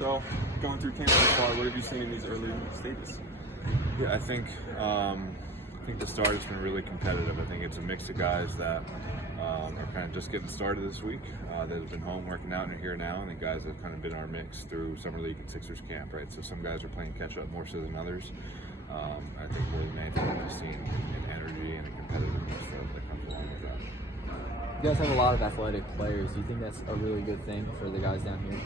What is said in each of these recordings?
So, going through camp so far, what have you seen in these early stages? Yeah, I think the start has been really competitive. I think it's a mix of guys that are kind of just getting started this week, that have been home working out and are here now, and the guys that have kind of been our mix through Summer League and Sixers camp, right? So some guys are playing catch up more so than others. I think more than anything, we've just seen an energy and a competitiveness that comes along with that. You guys have a lot of athletic players. Do you think that's a really good thing for the guys down here?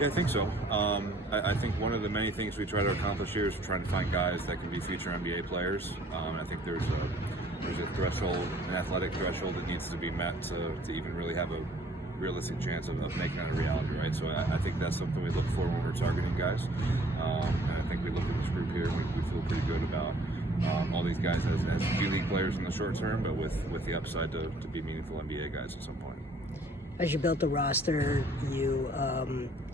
Yeah, I think so. I think one of the many things we try to accomplish here is trying to find guys that can be future NBA players. I think there's a threshold, an athletic threshold that needs to be met to even really have a realistic chance of making it a reality, right? So I think that's something we look for when we're targeting guys. And I think we look at this group here and we feel pretty good about all these guys as G League players in the short term, but with the upside to be meaningful NBA guys at some point. As you built the roster, you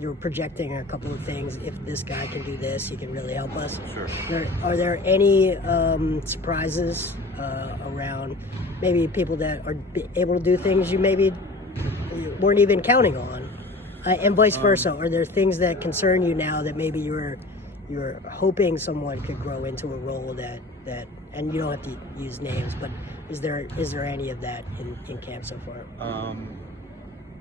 were projecting a couple of things. If this guy can do this, he can really help us. Sure. Are there any surprises around maybe people that are able to do things you maybe weren't even counting on, and vice versa? Are there things that concern you now that maybe you're hoping someone could grow into a role that and you don't have to use names, but is there any of that in camp so far?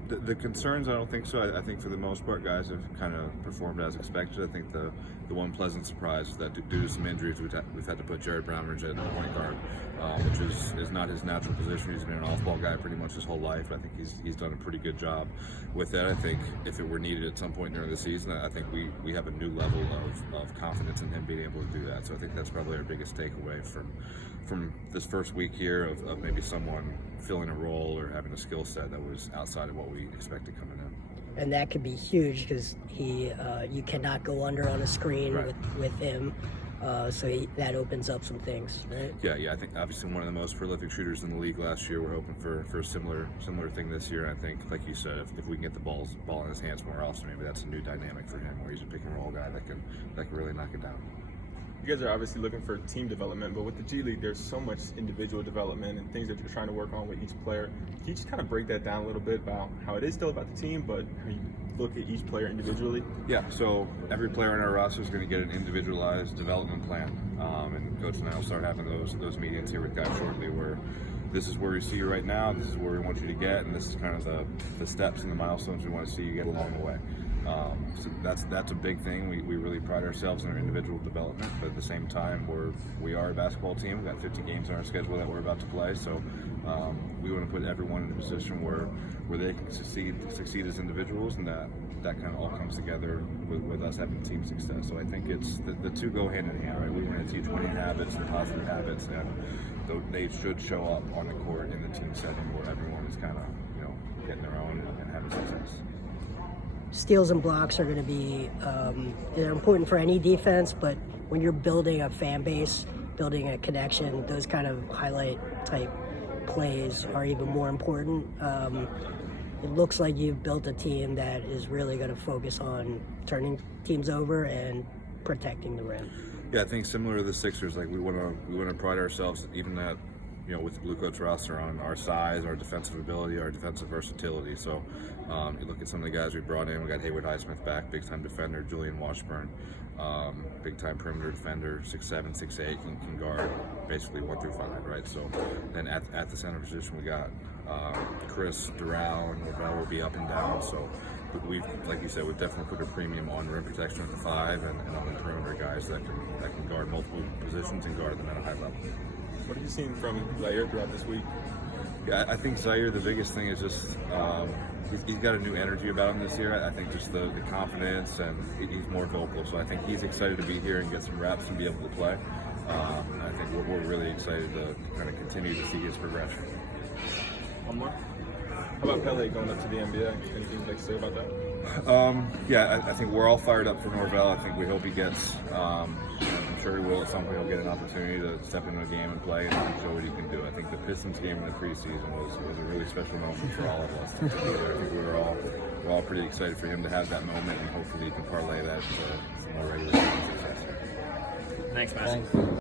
The concerns, I don't think so. I think for the most part, guys have kind of performed as expected. I think the one pleasant surprise is that due to some injuries, we've had to put Jared Brownridge at point guard, which is not his natural position. He's been an off-ball guy pretty much his whole life. I think he's done a pretty good job with that. I think if it were needed at some point during the season, I think we have a new level of confidence in him being able to do that. So I think that's probably our biggest takeaway from this first week here of maybe someone filling a role or having a skill set that was outside of what we expected coming in. And that could be huge because you cannot go under on a screen Right. with him, so that opens up some things, right? Yeah. I think obviously one of the most prolific shooters in the league last year. We're hoping for a similar thing this year. I think, like you said, if we can get the ball in his hands more often, maybe that's a new dynamic for him, where he's a pick and roll guy that can really knock it down. You guys are obviously looking for team development, but with the G League, there's so much individual development and things that you're trying to work on with each player. Can you just kind of break that down a little bit about how it is still about the team, but how you look at each player individually? Yeah, so every player in our roster is going to get an individualized development plan, and Coach and I will start having those meetings here with guys shortly where this is where we see you right now, this is where we want you to get, and this is kind of the steps and the milestones we want to see you get along the way. So that's a big thing. We really pride ourselves in our individual development, but at the same time, we are a basketball team. We've got 50 games on our schedule that we're about to play, so we want to put everyone in a position where they can succeed as individuals, and that kind of all comes together with us having team success. So I think it's the two go hand in hand, right? We want to teach winning habits and positive habits, and they should show up on the court in the team setting where everyone is kind of getting their own and having success. Steals and blocks are going to be they're important for any defense, but when you're building a fan base, building a connection, those kind of highlight type plays are even more important. It looks like you've built a team that is really going to focus on turning teams over and protecting the rim. Yeah, I think similar to the Sixers, like we want to pride ourselves, even that, with the Blue Coats roster, on our size, our defensive ability, our defensive versatility. So you look at some of the guys we brought in. We got Haywood Highsmith back, big-time defender. Julian Washburn, big-time perimeter defender, 6'7", 6'8", can guard basically 1 through 5, right? So then at the center position, we got Chris, Doral, and Lavelle will be up and down. So we've, like you said, we've definitely put a premium on rim protection at the 5 and on the perimeter guys that can guard multiple positions and guard them at a high level. What have you seen from Zaire throughout this week? Yeah, I think Zaire, the biggest thing is just he's got a new energy about him this year. I think just the confidence, and he's more vocal. So I think he's excited to be here and get some reps and be able to play. I think we're really excited to kind of continue to see his progression. One more. How about Pele going up to the NBA? Anything you'd like to say about that? Yeah, I think we're all fired up for Norvell. I think we hope he gets, I'm sure he will at some point, he'll get an opportunity to step into a game and play and show what he can do. I think the Pistons game in the preseason was a really special moment for all of us. I think we're all pretty excited for him to have that moment, and hopefully he can parlay that to some more regular season success. Thanks, Matt. Thanks.